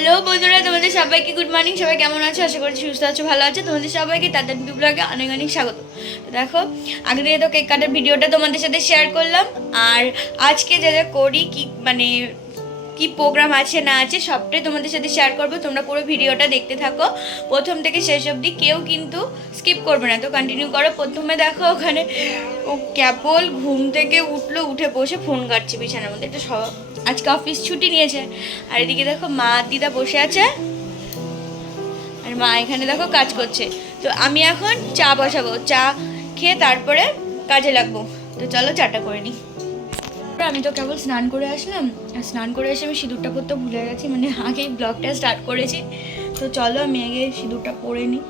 Hello বন্ধুরা, তোমাদের সবাইকে গুড মর্নিং। সবাই কেমন আছো? আশা করছি সুস্থ আছো, ভালো আছো। তোমাদের সবাইকে তাদের ব্লগে অনেক অনেক স্বাগত। তো দেখো, আগে থেকে তো কেক কাটার ভিডিওটা তোমাদের সাথে শেয়ার করলাম, আর আজকে যা যা করি কি কি প্রোগ্রাম আছে না আছে সবটাই তোমাদের সাথে শেয়ার করবো। তোমরা পুরো ভিডিওটা দেখতে থাকো প্রথম থেকে শেষ অবধি, কেউ কিন্তু স্কিপ করবে না। তো কন্টিনিউ করো। প্রথমে দেখো ওখানে ও কেবল ঘুম থেকে উঠলো, উঠে বসে ফোন কাটছে বিছানার মধ্যে। এটা সব আজকে অফিস ছুটি নিয়েছে। আর এদিকে দেখো মা দিদা বসে আছে, আর মা এখানে দেখো কাজ করছে। তো আমি এখন চা বসাবো, চা খেয়ে তারপরে কাজে লাগবো। তো চলো চাটা করে নিই। আমি তো কেবল স্নান করে আসলাম, আর স্নান করে এসে আমি সিঁদুরটা পরতে ভুলে গেছি, মানে আগেই ব্লগটা স্টার্ট করেছি। তো চলো আমি আগে সিঁদুরটা পরে নিই।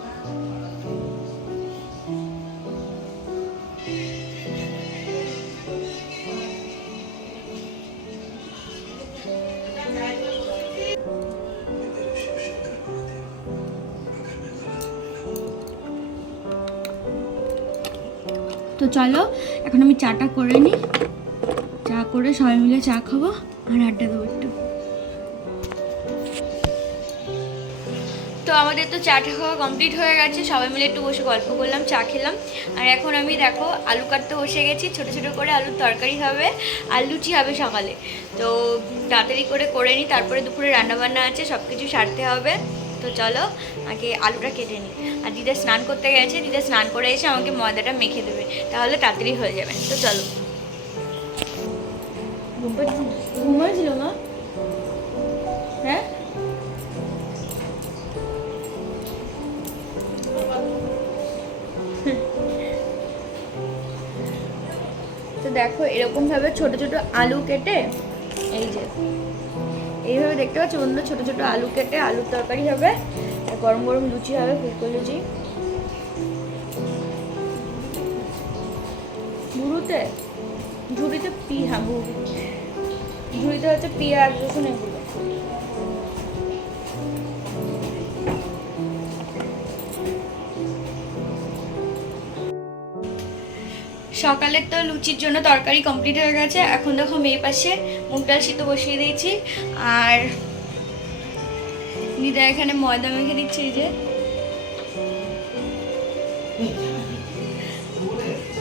তো চলো এখন আমি চাটা করে নিই, চা করে সবাই মিলে চা খাবো আর আড্ডা দেবো একটু। তো আমাদের তো চাটা খাওয়া কমপ্লিট হয়ে গেছে, সবাই মিলে একটু বসে গল্প করলাম, চা খেলাম। আর এখন আমি দেখো আলু কাটতে বসে গেছি, ছোটো ছোটো করে আলুর তরকারি হবে আর লুচি হবে সকালে। তো তাড়াতাড়ি করে নিই, তারপরে দুপুরে রান্নাবান্না আছে, সব কিছু সারতে হবে। তো চলো আগে আলুটা কেটে নিই। আর দিদা স্নান করতে গেছে, দিদা স্নান করে এসে আমাকে ময়দাটা মেখে দেবে, তাহলে তাড়াতাড়ি হয়ে যাবে। তো চলো। ঘুমাইছিল মা? হ্যাঁ, তো দেখো এরকমভাবে ছোট ছোট আলু কেটে, এই যে এইভাবে দেখতে পাচ্ছ বন্ধু, ছোট ছোট আলু কেটে আলুর তরকারি হবে, আর গরম গরম লুচি হবে, ফুলকো লুচি। ঝুড়িতে হ্যাঁ ঝুড়িতে হচ্ছে পেঁয়াজ রসুন এগুলো। সকালের তো লুচির জন্য তরকারি কমপ্লিট হয়ে গেছে। এখন দেখো মেয়ে পাশে মুগ ডাল সিদ্ধ বসিয়ে দিয়েছি, আর দিদা এখানে ময়দা মেখে দিচ্ছে। এই যে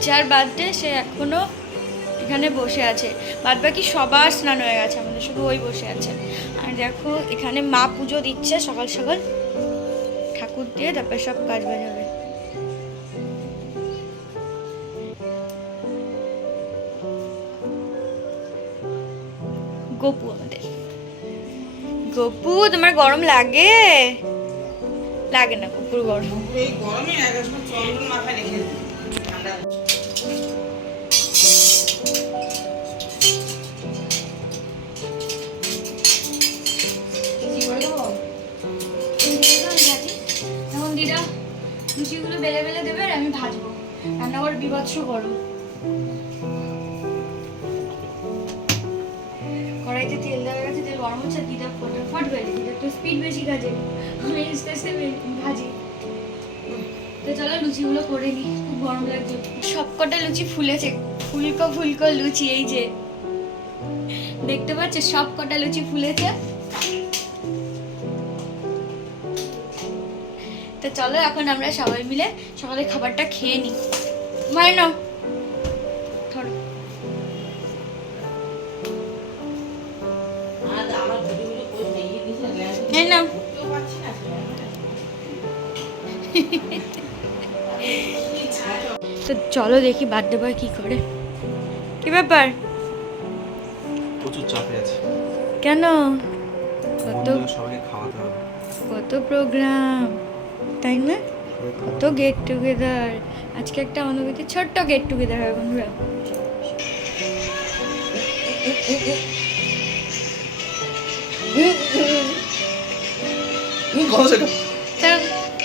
যার বার্থডে সে এখনো এখানে বসে আছে, বাদ বাকি সবার স্নান হয়ে গেছে, আমাদের শুধু ওই বসে আছে। আর দেখো এখানে মা পুজো দিচ্ছে সকাল সকাল, ঠাকুর দিয়ে তারপরে সব কাজ বাজ হবে। গপু আমাদের গপু, তোমার গরম লাগে? লাগে না কুকুর গরম। এই গরমে একসময় চন্দন মাথায় রেখে দিই ঠান্ডা। এখন দিদা লুচিগুলো বেলে বেলে দেবে আর আমি ভাজবো। রান্নাঘর বিভৎস গরম, কড়াইতে তেল দেওয়া গেছে, তেল গরম হচ্ছে, দিদা ফটাফট বেলে, দিদা তো স্পিড বেশি কাজে, আমি আস্তে আস্তে ভাজি। তো চলো লুচিগুলো করে নিই, খুব গরম লাগছে। সবকটা লুচি ফুলেছে, ফুলকো ফুলকো লুচি, এই যে দেখতে পাচ্ছ সবকটা লুচি ফুলেছে। তো চলো এখন আমরা সবাই মিলে সকালে খাবারটা খেয়ে নিই। মার নাও ধরো। এই নাও। তো চলো দেখি বার্থডে বয় কি করে। কি ব্যাপার? প্রচুর চাপে আছে। কেন? কত সবাইকে খাওয়াতে হবে, কত প্রোগ্রাম, তাই না? কত গেট টুগেদার। আজকে একটা অনুভূতি ছোট্ট গেট টুগেদার হবে বন্ধুরা।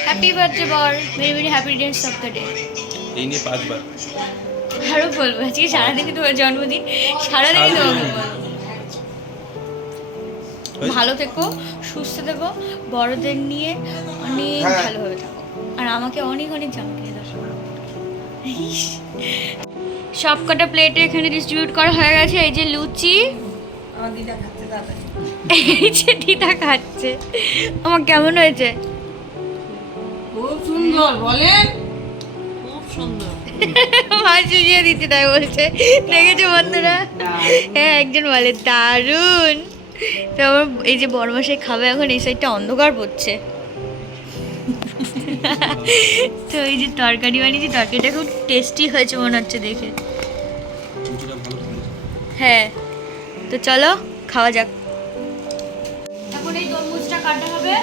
Happy birthday ball, very very happy Returns of the day. এই নিয়ে 5 বার আরো বলবো, আজকে সারাদিনই তোমার জন্মদিন, সারাদিনই তোমাকে বলবো। ভালো থেকো, সুস্থ থেকো, বড়দের নিয়ে অনেক ভালোভাবে থাকো, আর আমাকে অনেক অনেক জামা কিনে দাও। সব কটা প্লেটে এখানে ডিস্ট্রিবিউট করা হয়ে গেছে। এই যে লুচি, আমার দিদা খাচ্ছে তাড়াতাড়ি। এই যে দিদা খাচ্ছে, আমার কেমন হয়েছে? খুব সুন্দর বলেন, খুব সুন্দর। হাসি দিয়ে দিচ্ছে তাই বলছে, দেখেছো বন্ধুরা? হ্যাঁ, একজন বলে দারুণ। তো আমার এই যে বড় মশাই খাবে এখন, এই সাইডটা অন্ধকার পড়ছে। তো এই যে তরকারি বানিয়েছি, তরকারিটা খুব টেস্টি হয়েছে মনে হচ্ছে দেখে। রুটিটা ভালো করেছে। হ্যাঁ, তো চলো খাওয়া যাক। এখন এই তরমুজটা কাটা হবে,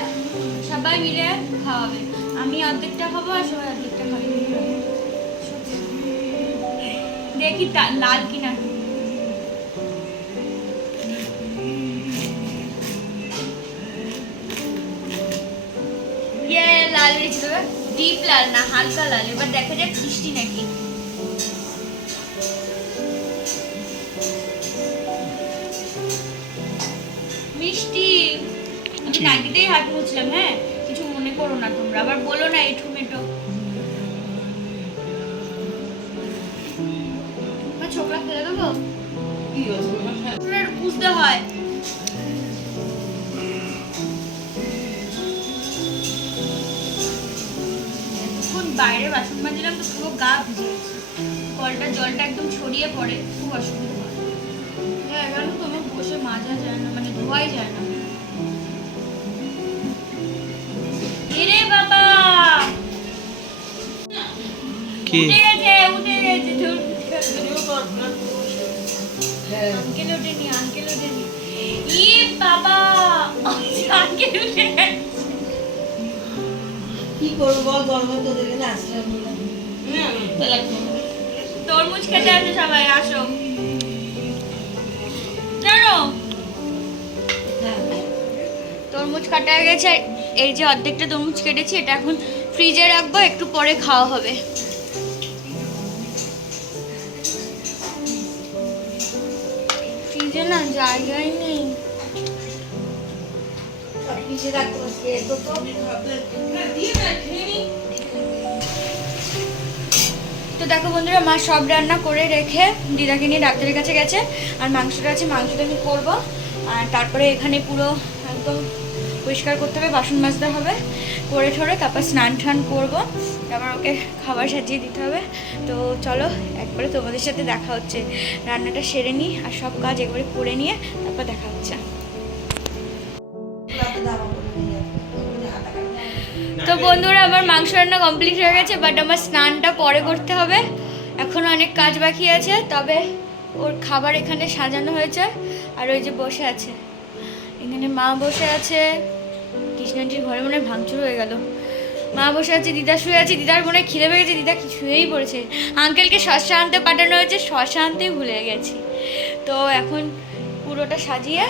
সবাই মিলে খাওয়াবে। আমি অর্ধেকটা খাবো আর সবাই অর্ধেকটা খাবে। দেখি লাল কিনা। ইয়ে লাল হয়েছে, তবে ডিপ লাল না, হালকা লাল। এবার দেখা যাক মিষ্টি নাকি। মিষ্টি। আমি নাইটিতেই হাত মুছলাম, হ্যাঁ, কিছু মনে করো না তোমরা, আবার বলো না এই টমেটো। ছোকরা ফেলে দেবো, কি হয়েছে? বুঝতে হয়। এখন বাইরে বাসন মাজলাম তো পুরো গা ভিজে গেছে, কলটা জলটা একদম ছড়িয়ে পড়ে, খুব অসুবিধা হয়। হ্যাঁ, এখানে তো আমার বসে মাজা যায় না, মানে ধোয়াই যায় না। এরে বাবা, কি উঠে গেছে ধুর। হ্যাঁ, আঙ্কেল ওঠেনি, আঙ্কেল ওঠেনি। ই বাবা, আঙ্কেল উঠে গেছে। কি করবো বল, গরমে তোদেরকে না আশ্রয় নিলাম। তরমুজ খেতে আসো সবাই, আসো জানো। তরমুজ কাটা হয়ে গেছে, এই যে অর্ধেকটা তরমুজ কেটেছি, এটা এখন ফ্রিজে রাখবো, একটু পরে খাওয়া হবে। ফ্রিজে না জায়গাই নেই। পিছিয়ে রাখতে পারছি এত তো। দিয়ে দেয়, খেয়ে নি। তো দেখো বন্ধুরা, মা সব রান্না করে রেখে দিদাকে নিয়ে ডাক্তারের কাছে গেছে। আর মাংসটা আছে, মাংসটা আমি করবো। আর তারপরে এখানে পুরো একদম পরিষ্কার করতে হবে, বাসন মাজতে হবে, করে ঠরে তারপর স্নান টান করবো, তারপর ওকে খাবার সাজিয়ে দিতে হবে। তো চলো একবারে তোমাদের সাথে দেখা হচ্ছে, রান্নাটা সেরে নিই আর সব কাজ একবারে করে নিয়ে তারপর দেখা হচ্ছে। তো বন্ধুরা, আমার মাংস রান্না কমপ্লিট হয়ে গেছে, বাট আমার স্নানটা পরে করতে হবে, এখনো অনেক কাজ বাকি আছে। তবে ওর খাবার এখানে সাজানো হয়েছে, আর ওই যে বসে আছে এখানে মা বসে আছে। কৃষ্ণাঞ্জির ঘরে মনে হয় ভাঙচুর হয়ে গেল। মা বসে আছে, দিদা শুয়ে আছে, দিদার মনে হয় খিদে পেয়ে গেছে, দিদা শুয়েই পড়েছে। আঙ্কেলকে শসা আনতে পাঠানো হয়েছে, শসা আনতেই ভুলে গেছি। তো এখন পুরোটা সাজিয়ে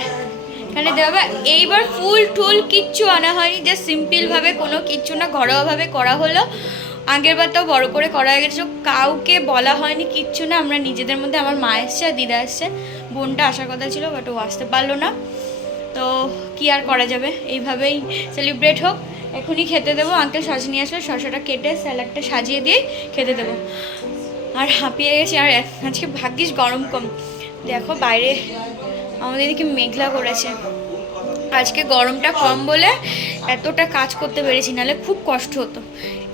এখানে দেওয়া হবে। এইবার ফুল টুল কিচ্ছু আনা হয়নি, জাস্ট সিম্পলভাবে কোনো কিচ্ছু না, ঘরোয়াভাবে করা হলো। আগের বার তাও বড়ো করে করা হয়ে গেছে, কাউকে বলা হয়নি কিচ্ছু না। আমরা নিজেদের মধ্যে, আমার মা এসছে আর দিদা এসছে, বোনটা আসার কথা ছিল বাট ও আসতে পারলো না। তো কি আর করা যাবে, এইভাবেই সেলিব্রেট হোক। এখনই খেতে দেবো, আঙ্কেল শসা নিয়ে আসলে শসাটা কেটে স্যালাডটা সাজিয়ে দিয়ে খেতে দেবো। আর হাঁপিয়ে গেছি, আর আজকে ভাগ্যিস গরম কম। দেখো বাইরে আমাদের এদিকে মেঘলা করেছে, আজকে গরমটা কম বলে এতটা কাজ করতে পেরেছি, নাহলে খুব কষ্ট হতো।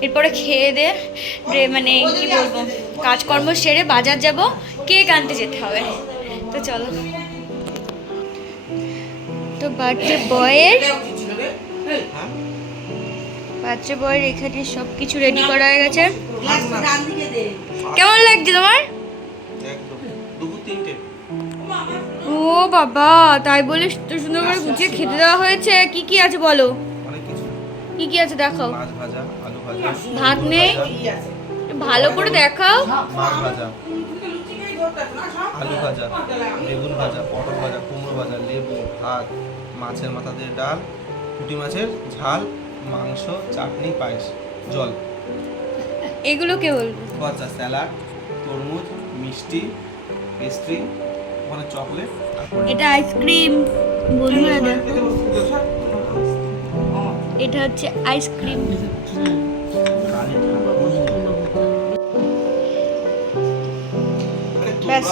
এরপরে খেয়ে দে মানে কি বলবো, কাজকর্ম সেরে বাজার যাব, কেক আনতে যেতে হবে। তো চলো, তো বার্থডে বয়ের এখানে সব কিছু রেডি করা হয়ে গেছে। গ্লাসটা ডান দিকে দে। কেমন লাগছে তোমার? একদম দুপুর 3টে। ও বাবা, তাই বলে তো সুন্দর করে গুছিয়ে খেতে দেওয়া হয়েছে। কি কি আছে বলো, অনেক কিছু। কি কি আছে দেখাও। মাছ ভাজা, আলু ভাজা, ভাত নেই, কি আছে? ভালো করে দেখাও। মাছ ভাজা, তুমি লুচি খাই ধরতে না সব? আলু ভাজা, বেগুন ভাজা, পটল ভাজা, কুমড়ো ভাজা, লেবু, ভাত, মাছের মাথা দিয়ে ডাল, পুঁটি মাছের ঝাল, মাংস, চাটনি, পায়েস, জল। এগুলো কে বলবো? আচ্ছা, স্যালাড, তরমুজ, মিষ্টি, পেস্ট্রি, ওখানে চকলেট। এটা আইসক্রিম, বন্ধুরা দেখো, এটা হচ্ছে আইসক্রিম। ব্যাস,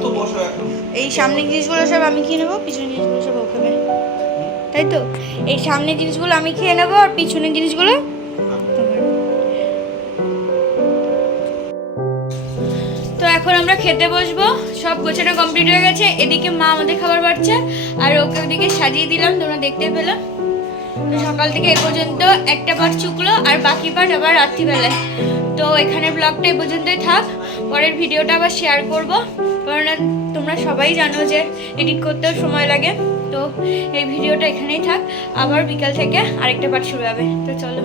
তো বসো এখন। এই সামনে জিনিসগুলো সব আমি কিনে নেবো, পিছনে জিনিসগুলো সব ওকে। তাই তো? এই সামনের জিনিসগুলো আমি খেয়ে নেবো আর পিছনের জিনিসগুলো তোমার। তো এখন আমরা খেতে বসবো, সব গোছানো কমপ্লিট হয়ে গেছে। এদিকে মা আমাদের খাবার বাড়ছে আর ওকে ওদিকে সাজিয়ে দিলাম, তোমরা দেখতে পেলে। তো সকাল থেকে এ পর্যন্ত একটা পার্ট চুকলো আর বাকি পার্ট আবার রাত্রিবেলায়। তো এখানে ব্লগটা এ পর্যন্তই থাক, পরের ভিডিওটা আবার শেয়ার করব, কারণ তোমরা সবাই জানো যে এডিট করতেও সময় লাগে। তো এই ভিডিওটা এখানেই থাক, আবার বিকাল থেকে আরেকটা পার্ট শুরু হবে। তো চলো।